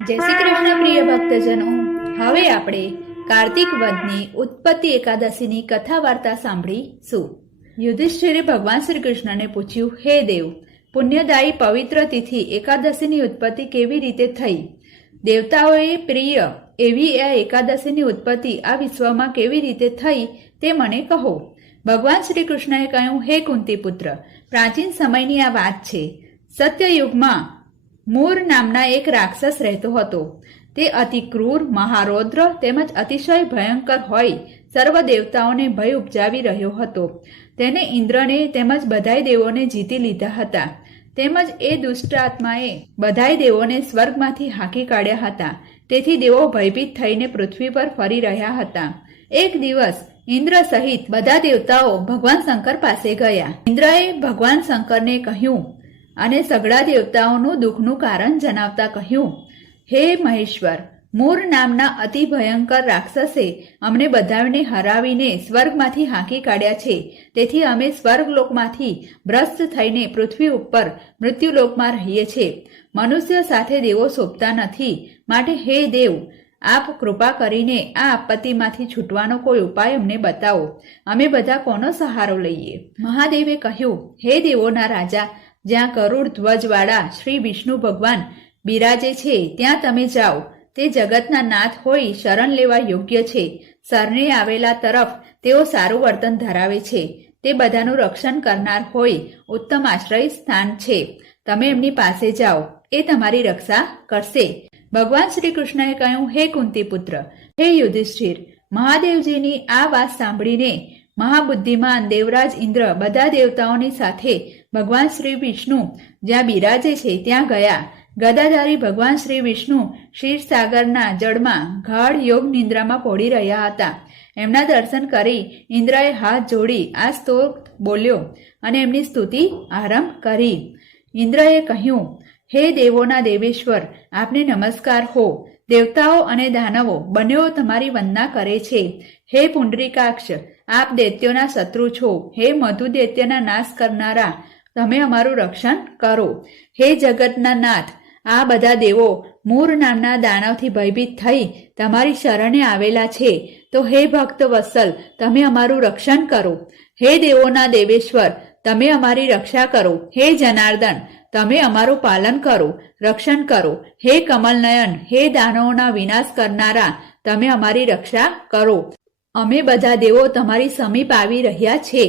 જય શ્રી કૃષ્ણ પ્રિય ભક્તજનો. હવે આપણે કાર્તિક વધની ઉત્પત્તિ એકાદશીની કથા વાર્તા સાંભળીશું યુધિષ્ઠિરે ભગવાન શ્રી કૃષ્ણને પૂછ્યું, હે દેવ, પુણ્યદાયી પવિત્ર તિથિ એકાદશીની ઉત્પત્તિ કેવી રીતે થઈ? દેવતાઓએ પ્રિય એવી આ એકાદશીની ઉત્પત્તિ આ વિશ્વમાં કેવી રીતે થઈ તે મને કહો. ભગવાન શ્રી કૃષ્ણએ કહ્યું, હે કુંતી પુત્ર પ્રાચીન સમયની આ વાત છે. સત્યયુગમાં મૂર નામના એક રાક્ષસ રહેતો હતો. તે અતિ ક્રૂર, મહારૌદ્ર તેમજ અતિશય ભયંકર હોય સર્વ દેવતાઓને ભય ઉપજાવી રહ્યો હતો. તેને ઇન્દ્રને તેમજ બધાય દેવોને જીતી લીધા હતા. તેમજ એ દુષ્ટ આત્માએ બધાય દેવોને સ્વર્ગમાંથી હાંકી કાઢ્યા હતા. તેથી દેવો ભયભીત થઈને પૃથ્વી પર ફરી રહ્યા હતા. એક દિવસ ઇન્દ્ર સહિત બધા દેવતાઓ ભગવાન શંકર પાસે ગયા. ઇન્દ્રએ ભગવાન શંકરને કહ્યું અને સઘળા દેવતાઓનું દુઃખનું કારણ જણાવતા કહ્યું, હે મહેશ્વર, મૂર નામના અતિ ભયંકર રાક્ષસે અમને બધાને હરાવીને સ્વર્ગમાંથી હાંકી કાઢ્યા છે. તેથી અમે સ્વર્ગલોકમાંથી ભ્રષ્ટ થઈને પૃથ્વી ઉપર મૃત્યુલોકમાં રહીએ છીએ. મનુષ્ય સાથે દેવો શોભતા નથી. માટે હે દેવ, આપ કૃપા કરીને આ આપત્તિમાંથી છૂટવાનો કોઈ ઉપાય અમને બતાવો. અમે બધા કોનો સહારો લઈએ? મહાદેવે કહ્યું, હે દેવોના રાજા જ્યાં કરુડ ધ્વજવાળા શ્રી વિષ્ણુ ભગવાન બિરાજે છે, ત્યાં તમે જાઓ. તે જગતના નાથ હોય, શરણ લેવા યોગ્ય છે. સરને આવેલા તરફ તેઓ સારું વર્તન ધરાવે છે. તે બધાનું રક્ષણ કરનાર હોય, ઉત્તમ આશ્રય સ્થાન છે. તમે એમની પાસે જાઓ. એ તમારી રક્ષા કરશે. ભગવાન શ્રી કૃષ્ણએ કહ્યું, હે કુંતી પુત્ર હે યુધિષ્ઠિર, મહાદેવજીની આ વાત સાંભળીને મહાબુદ્ધિમાન દેવરાજ ઇન્દ્ર બધા દેવતાઓની સાથે ભગવાન શ્રી વિષ્ણુ જ્યાં બિરાજે છે ત્યાં ગયા. ગદાધારી ભગવાન શ્રી વિષ્ણુ ક્ષીરસાગરના જળમાં ગાઢ યોગ નિંદ્રામાં પડી રહ્યા હતા. એમના દર્શન કરી ઇન્દ્રએ હાથ જોડી આ સ્તોત્ર બોલ્યો અને એમની સ્તુતિ આરંભ કરી. ઇન્દ્રએ કહ્યું, હે દેવોના દેવેશ્વર, આપને નમસ્કાર હો. દેવતાઓ અને દાનવો બંનેઓ તમારી વંદના કરે છે. હે પુંડરીકાક્ષ, આપ દૈત્યોના શત્રુ છો. હે મધુ દૈત્યના નાશ કરનારા તમે અમારું રક્ષણ કરો. હે જગતના નાથ, આ બધા દેવો મૂર નામના દાનવથી ભયભીત થઈ તમારી શરણે આવેલા છે. તો હે ભક્ત વત્સલ, તમે અમારું રક્ષણ કરો. હે દેવોના દેવેશ્વર, તમે અમારી રક્ષા કરો. હે જનાર્દન, તમે અમારું પાલન કરો, રક્ષણ કરો. હે કમલનયન, હે દાનવોના વિનાશ કરનારા, તમે અમારી રક્ષા કરો. અમે બધા દેવો તમારી સમીપ આવી રહ્યા છે.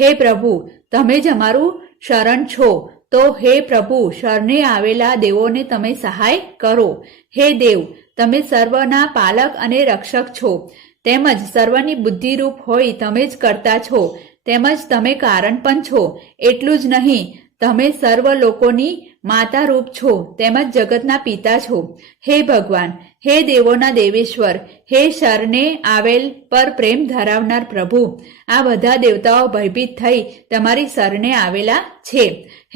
હે પ્રભુ, તમે જ અમારું શરણ છો. તો હે પ્રભુ, શરણે આવેલા દેવોને તમે સહાય કરો. હે દેવ, તમે સર્વના પાલક અને રક્ષક છો. તેમજ સર્વની બુદ્ધિરૂપ હોય તમે જ કરતા છો. તેમજ તમે કારણ પણ છો. એટલું જ નહીં, તમે સર્વ લોકોની માતા રૂપ છો, તેમજ જગતના પિતા છો. હે ભગવાન, હે દેવોના દેવેશ્વર, હે શરને આવેલ પર પ્રેમ ધરાવનાર પ્રભુ. આ બધા દેવતાઓ ભયભીત થઈ તમારી શરણે આવેલા છે.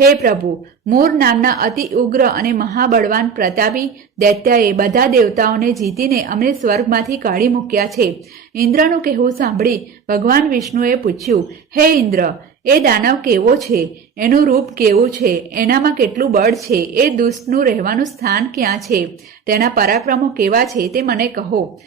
હે પ્રભુ, મૂર નામના અતિ ઉગ્ર અને મહાબળવાન પ્રતાપી દૈત્યાએ બધા દેવતાઓને જીતીને અમને સ્વર્ગમાંથી કાઢી મૂક્યા છે. ઇન્દ્રનું કહેવું સાંભળી ભગવાન વિષ્ણુએ પૂછ્યું, હે ઇન્દ્ર એ દાનવ કેવો છે? એનું રૂપ કેવું છે? એનામાં કેટલું બળ છે? એ દુષ્ટનું રહેવાનું સ્થાન ક્યાં છે? તેના પરાક્રમો કેવા છે તે મને કહો.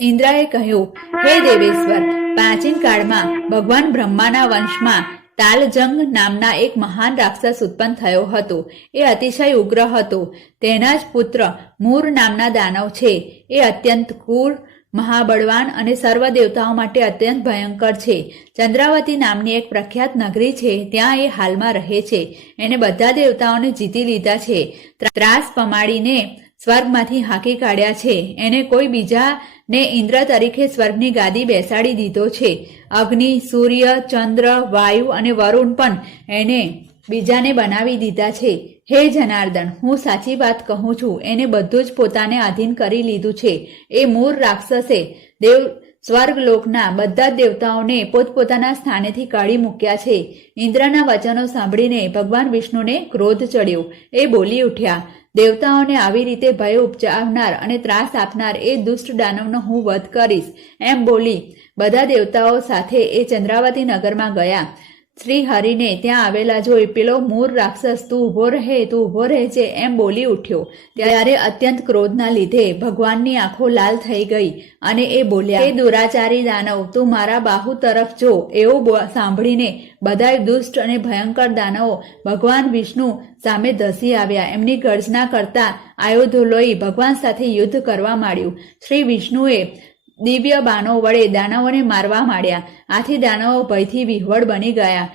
ઇન્દ્રાએ કહ્યું, હે દેવેશ્વર, પ્રાચીન કાળમાં ભગવાન બ્રહ્માના વંશમાં તાલજંગ નામના એક મહાન રાક્ષસ ઉત્પન્ન થયો હતો. એ અતિશય ઉગ્ર હતો. તેના જ પુત્ર મૂર નામના દાનવ છે. એ અત્યંત ક્રૂર મહાબળવાન અને સર્વ દેવતાઓ માટે અત્યંત ભયંકર છે. ચંદ્રાવતી નામની એક પ્રખ્યાત નગરી છે, ત્યાં એ હાલમાં રહે છે. એને બધા દેવતાઓને જીતી લીધા છે. ત્રાસ પમાડીને સ્વર્ગમાંથી હાંકી કાઢ્યા છે. એને કોઈ બીજાને ઇન્દ્ર તરીકે સ્વર્ગની ગાદી બેસાડી દીધો છે. અગ્નિ, સૂર્ય, ચંદ્ર, વાયુ અને વરુણ પણ એને બીજાને બનાવી દીધા છે. હે જનાર્દન, હું સાચી વાત કહું છું. એને બધું જ પોતાને આધીન કરી લીધું છે. એ મૂર રાક્ષસે દેવ, સ્વર્ગલોકના બધા દેવતાઓને પોતપોતાના સ્થાનેથી કાઢી મૂક્યા છે. ઇન્દ્રના વચનો સાંભળીને ભગવાન વિષ્ણુને ક્રોધ ચડ્યો. એ બોલી ઉઠ્યા, દેવતાઓને આવી રીતે ભય ઉપજાવનાર અને ત્રાસ આપનાર એ દુષ્ટ દાનવનો હું વધ કરીશ. એમ બોલી બધા દેવતાઓ સાથે એ ચંદ્રાવતી નગરમાં ગયા. શ્રી હરિને ત્યાં આવેલા જોઈ પેલો મૂર રાક્ષસ, તું ઊભો રહે, તું ઊભો રહેજે એમ બોલી ઉઠ્યો. ત્યારે અત્યંત ક્રોધના લીધે ભગવાનની આંખો લાલ થઈ ગઈ અને એ બોલ્યા, હે દુરાચારી દાનવ, તું મારા બાહુ તરફ જો. એવું સાંભળીને બધાય દુષ્ટ અને ભયંકર દાનવો ભગવાન વિષ્ણુ સામે ધસી આવ્યા. એમની ગર્જના કરતા આયુધો લોહી ભગવાન સાથે યુદ્ધ કરવા માંડ્યું. શ્રી વિષ્ણુએ દિવ્ય બાનો વડે દાનવોને મારવા માંડ્યા. આથી દાનવો ભયથી વિહવળ બની ગયા.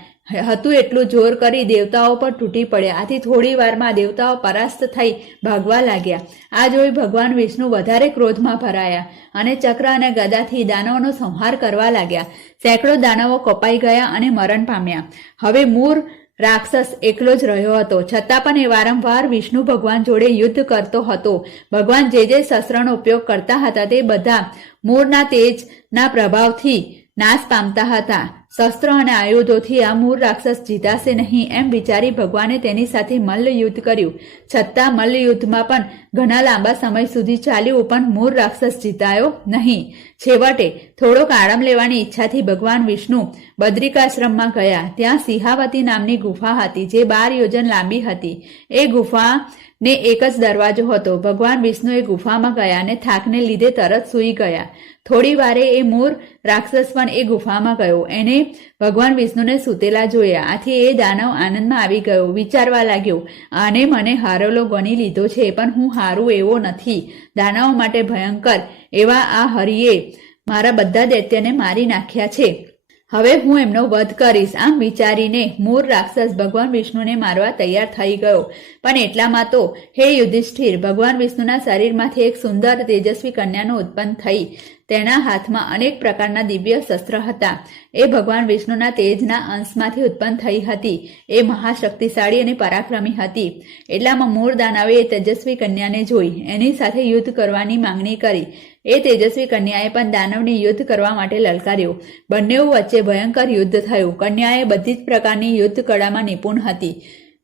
હતું એટલું જોર કરી દેવતાઓ પર તૂટી પડ્યા. આથી થોડી વારમાં દેવતાઓ પરાસ્ત થઈ ભાગવા લાગ્યા. આ જોઈ ભગવાન વિષ્ણુ વધારે ક્રોધમાં ભરાયા અને ચક્ર અને ગદાથી દાનવોનો સંહાર કરવા લાગ્યા. સેંકડો દાનવો કપાઈ ગયા અને મરણ પામ્યા. હવે મૂર રાક્ષસ એકલો જ રહ્યો હતો. છતાં પણ એ વારંવાર વિષ્ણુ ભગવાન જોડે યુદ્ધ કરતો હતો. ભગવાન જે જે શસ્ત્રનો ઉપયોગ કરતા હતા તે બધા મૂરના તેજના પ્રભાવથી નાશ પામતા હતા. શસ્ત્ર અને આયુધોથી આ મૂળ રાક્ષસ જીતાશે નહીં એમ વિચારી ભગવાને તેની સાથે મલ્લયુદ્ધ કર્યું. છતાં મલ્લયુદ્ધમાં પણ ઘણા લાંબા સમય સુધી ચાલ્યું પણ મૂળ રાક્ષસ જીતાયો નહીં. છેવટે થોડોક આરામ લેવાની ઈચ્છાથી ભગવાન વિષ્ણુ બદ્રિકાશ્રમમાં ગયા. ત્યાં સિંહાવતી નામની ગુફા હતી જે બાર યોજન લાંબી હતી. એ ગુફાને એક જ દરવાજો હતો. ભગવાન વિષ્ણુ એ ગુફામાં ગયા અને થાકને લીધે તરત સૂઈ ગયા. થોડી વારે એ મૂર રાક્ષસ પણ એ ગુફામાં ગયો. એને ભગવાન વિષ્ણુને સૂતેલા જોયા. આથી એ દાનવ આનંદમાં આવી ગયો. વિચારવા લાગ્યો, આને મને હારેલો ગણી લીધો છે, પણ હું હારું એવો નથી. દાનવો માટે ભયંકર એવા આ હરિએ મારા બધા દૈત્યને મારી નાખ્યા છે. હવે હું એમનો વધ કરીશ. આમ વિચારીને મૂર રાક્ષસ ભગવાન વિષ્ણુને મારવા તૈયાર થઈ ગયો. પણ એટલામાં તો, હે યુધિષ્ઠિર, ભગવાન વિષ્ણુના શરીરમાંથી એક સુંદર તેજસ્વી કન્યાનો ઉત્પન્ન થઈ. તેના હાથમાં અનેક પ્રકારના દિવ્ય શસ્ત્ર હતા. એ ભગવાન વિષ્ણુના તેજના અંશમાંથી ઉત્પન્ન થઈ હતી. એ મહાશક્તિશાળી અને પરાક્રમી હતી. એટલામાં મૂળ દાનવે એ તેજસ્વી કન્યાને જોઈ. એની સાથે યુદ્ધ કરવાની માંગણી કરી. એ તેજસ્વી કન્યાએ પણ દાનવને યુદ્ધ કરવા માટે લલકાર્યો. બંને વચ્ચે ભયંકર યુદ્ધ થયું. કન્યાએ બધી જ પ્રકારની યુદ્ધ કળામાં નિપુણ હતી.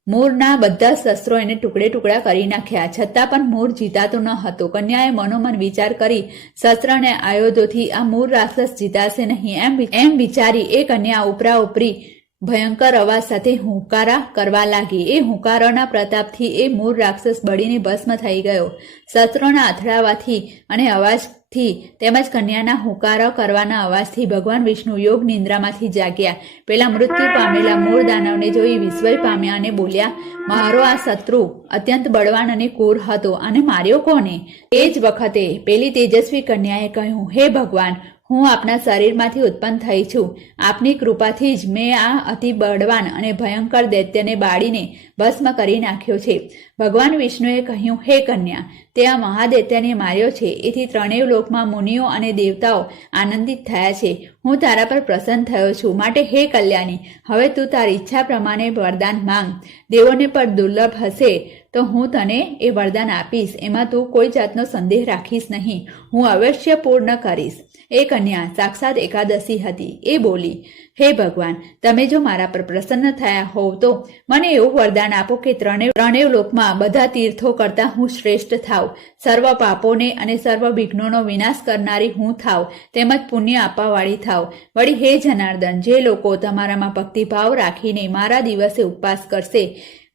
મૂરના બધા શસ્ત્રો એને ટુકડે ટુકડા કરી નાખ્યા. છતાં પણ મૂર જીતાતો ન હતો. કન્યાએ મનોમન વિચાર કરી, શસ્ત્રને આયોધોથી આ મૂર રાક્ષસ જીતાશે નહીં. એમ એમ વિચારી એ કન્યા ઉપરા ઉપરી ભયંકર અવાજ સાથે હુંકારા કરવા લાગી. એ હુંકારાના પ્રતાપથી એ મૂર રાક્ષસ બળીને ભસ્મ થઈ ગયો. શસ્ત્રોના અથડાવાથી અને અવાજથી તેમજ કન્યાના હુંકારા કરવાના અવાજથી ભગવાન વિષ્ણુ યોગ નિંદ્રામાંથી જાગ્યા. પેલા મૃત્યુ પામેલા મૂળ દાનવને જોઈ વિસ્મય પામ્યા અને બોલ્યા, મારો આ શત્રુ અત્યંત બળવાન અને ક્રૂર હતો. અને માર્યો કોને? એ જ વખતે પેલી તેજસ્વી કન્યાએ કહ્યું, હે ભગવાન હું આપના શરીરમાંથી ઉત્પન્ન થઈ છું. આપની કૃપાથી જ મેં આ અતિ બળવાન અને ભયંકર દૈત્યને બાળીને ભસ્મ કરી નાખ્યો છે. ભગવાન વિષ્ણુએ કહ્યું, હે કન્યા, તે આ મહાદૈત્યને માર્યો છે. એથી ત્રણેય લોકમાં મુનિઓ અને દેવતાઓ આનંદિત થયા છે. હું તારા પર પ્રસન્ન થયો છું. માટે હે કલ્યાણી, હવે તું તારી ઈચ્છા પ્રમાણે વરદાન માંગ. દેવોને પર દુર્લભ હશે, તો હું તને એ વરદાન આપીશ. એમાં તું કોઈ જાતનો સંદેહ રાખીશ નહીં. હું અવશ્ય પૂર્ણ કરીશ. એ કન્યા, સાક્ષાત એકાદશી હતી. એ બોલી હે ભગવાન, તમે જો મારા પર પ્રસન્ન થયા હોવ તો મને એવું વરદાન આપો કે ત્રણેય ત્રણેય લોકમાં બધા તીર્થો કરતાં હું શ્રેષ્ઠ થાવ સર્વ પાપોને અને સર્વ વિઘ્નોનો વિનાશ કરનારી હું થાવ તેમજ પુણ્ય આપવાવાળી થાવ વળી હે જનાર્દન, જે લોકો તમારામાં ભક્તિભાવ રાખીને મારા દિવસે ઉપવાસ કરશે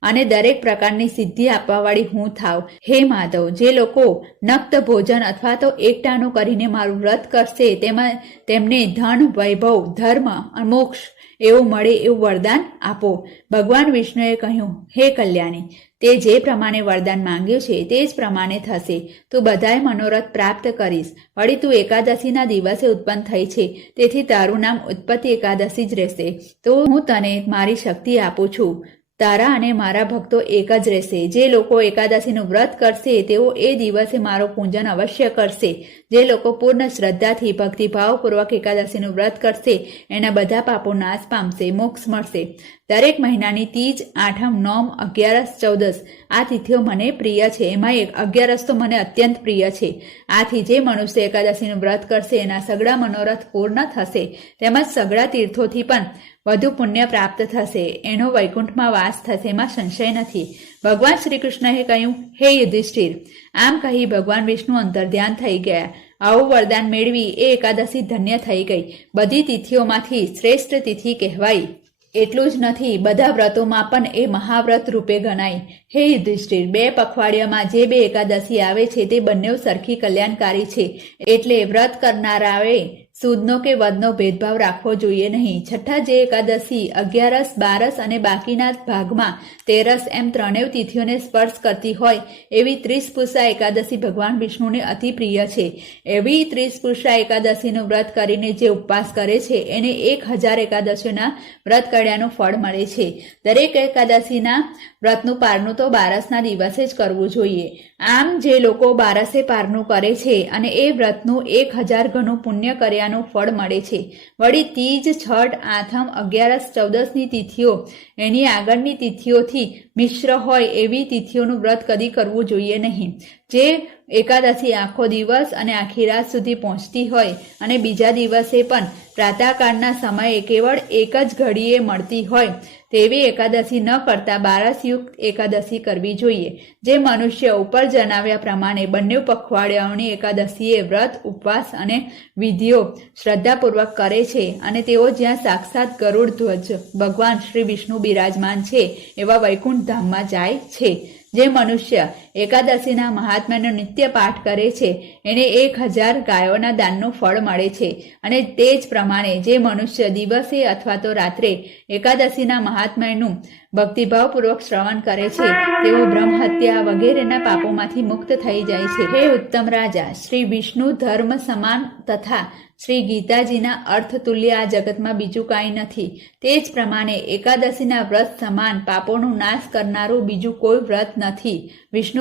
અને દરેક પ્રકારની સિદ્ધિ આપવાવાળી હું થાવ. હે માધવ, જે લોકો નક્ત ભોજન અથવા તો એકટાણું કરીને મારું વ્રત કરશે, તેમાં તેમને ધન, વૈભવ, ધર્મ, મોક્ષ એવું મળે એવું વરદાન આપો. ભગવાન વિષ્ણુએ કહ્યું, હે કલ્યાણી, તે જે પ્રમાણે વરદાન માંગ્યું છે, તે જ પ્રમાણે થશે. તું બધાય મનોરથ પ્રાપ્ત કરીશ. વળી તું એકાદશીના દિવસે ઉત્પન્ન થઈ છે. તેથી તારું નામ ઉત્પત્તિ એકાદશી જ રહેશે. તો હું તને મારી શક્તિ આપું છું. તારા અને મારા ભક્તો એક જ રહેશે. જે લોકો એકાદશીનું વ્રત કરશે, તેઓ એ દિવસે મારો પૂજન અવશ્ય કરશે. જે લોકો પૂર્ણ શ્રદ્ધાથી, ભક્તિભાવપૂર્વક એકાદશીનું વ્રત કરશે, એના બધા પાપો નાશ પામશે, મોક્ષ મળશે. દરેક મહિનાની તીજ, આઠમ, નોમ, અગિયારસ, ચૌદસ. આ તિથિઓ મને પ્રિય છે. એમાં એક અગિયારસ તો મને અત્યંત પ્રિય છે. આથી જે મનુષ્ય એકાદશીનું વ્રત કરશે, એના સગળા મનોરથ પૂર્ણ થશે. તેમજ સગળા તીર્થોથી પણ વધુ પુણ્ય પ્રાપ્ત થશે. એનો વૈકુંઠમાં વાસ થશે એમાં સંશય નથી. ભગવાન શ્રી કૃષ્ણએ કહ્યું, હે યુધિષ્ઠિર, આમ કહી ભગવાન વિષ્ણુ અંતર્ધ્યાન થઈ ગયા. આવું વરદાન મેળવી એ એકાદશી ધન્ય થઈ ગઈ. બધી તિથિઓમાંથી શ્રેષ્ઠ તિથિ કહેવાઈ એટલું જ નથી, બધા વ્રતોમાં પણ એ મહાવ્રત રૂપે ગણાય. હે યુધિષ્ઠિર, બે પખવાડિયામાં જે બે એકાદશી આવે છે તે બંને સરખી કલ્યાણકારી છે. એટલે વ્રત કરનારાએ સૂદનો કે વદનો ભેદભાવ રાખવો જોઈએ નહીં. છઠ્ઠા જે એકાદશી, અગિયારસ, બારસ અને બાકીના ભાગમાં તેરસ એમ ત્રણેય તિથિઓને સ્પર્શ કરતી હોય, એવી ત્રિસ્પુષા એકાદશી ભગવાન વિષ્ણુને અતિ પ્રિય છે. એવી ત્રિસ્પુષા એકાદશીનું વ્રત કરીને જે ઉપવાસ કરે છે, એને એક હજાર એકાદશીના વ્રત કર્યાનું ફળ મળે છે. દરેક એકાદશીના વ્રતનું પારનું તો બારસના દિવસે જ કરવું જોઈએ. આમ જે લોકો બારસે પારનું કરે છે અને એ વ્રતનું એક હજાર ઘણું પુણ્ય કર્યાનું ફળ મળે છે. વળી તીજ, છઠ, આથમ, અગિયારસ, ચૌદસની તિથિઓ, એની આગળની તિથિઓથી મિશ્ર હોય એવી તિથિઓનું વ્રત કદી કરવું જોઈએ નહીં. જે એકાદશી આખો દિવસ અને આખી રાત સુધી પહોંચતી હોય અને બીજા દિવસે પણ પ્રાતઃકાળના સમયે કેવળ એક જ ઘડીએ મળતી હોય. તેવી એકાદશી ન કરતા બારસયુક્ત એકાદશી કરવી જોઈએ. જે મનુષ્ય ઉપર જણાવ્યા પ્રમાણે બંને પખવાડિયાઓની એકાદશીએ વ્રત, ઉપવાસ અને વિધિઓ શ્રદ્ધાપૂર્વક કરે છે અને તેઓ જ્યાં સાક્ષાત ગરુડ ધ્વજ ભગવાન શ્રી વિષ્ણુ બિરાજમાન છે એવા વૈકુંઠ ધામમાં જાય છે. જે મનુષ્ય એકાદશીના મહાત્માનો નિત્ય પાઠ કરે છે. એને એક હજાર ગાયોના દાનનું ફળ મળે છે. અને તે જ પ્રમાણે જે મનુષ્ય દિવસે અથવા તો રાત્રે એકાદશીના મહાત્માનું ભક્તિભાવપૂર્વક શ્રવણ કરે છે, તેઓ બ્રહ્મ હત્યા વગેરેના પાપોમાંથી મુક્ત થઈ જાય છે. હે ઉત્તમ રાજા, શ્રી વિષ્ણુ ધર્મ સમાન તથા શ્રી ગીતાજીના અર્થતુલ્ય આ જગતમાં બીજું કાંઈ નથી. તે જ પ્રમાણે એકાદશીના વ્રત સમાન પાપોનું નાશ કરનારું બીજું કોઈ વ્રત નથી.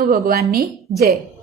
વિષ્ણુ ભગવાનની જય.